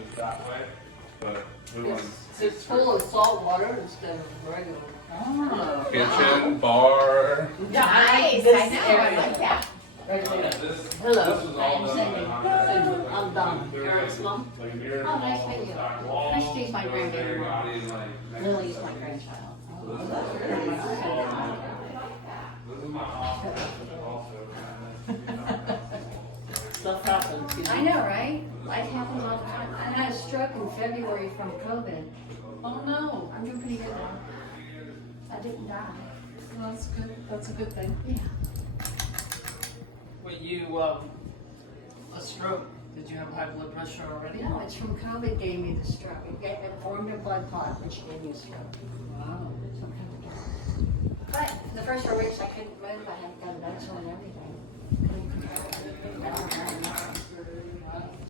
it that way, but we want It's full of salt water instead of regular. Oh. kitchen, bar. Nice, This I know, I area. like that. Right there. This Hello, was I all am done Cindy. behind the Cindy, scenes. I'm done. There's Eric's mom. like a mirror Oh, nice wall, to meet you. back Nice wall, to meet my goes grandbaby. everybody, like, next Lily's to my the- grandchild. This is my office also. Stuff happens, you know. I know, right? Life happens all the time. I had a stroke in February from COVID. Oh, no. I'm doing pretty good now. I didn't die. Well, that's good. That's a good thing. Yeah. Were you, a stroke? Did you have high blood pressure already? No, it's from COVID gave me the stroke. It formed a blood clot, which gave me a stroke. Wow. Some kind of- But the first 4 weeks I couldn't move. I had got medicine and everything. Couldn't control it. I don't know.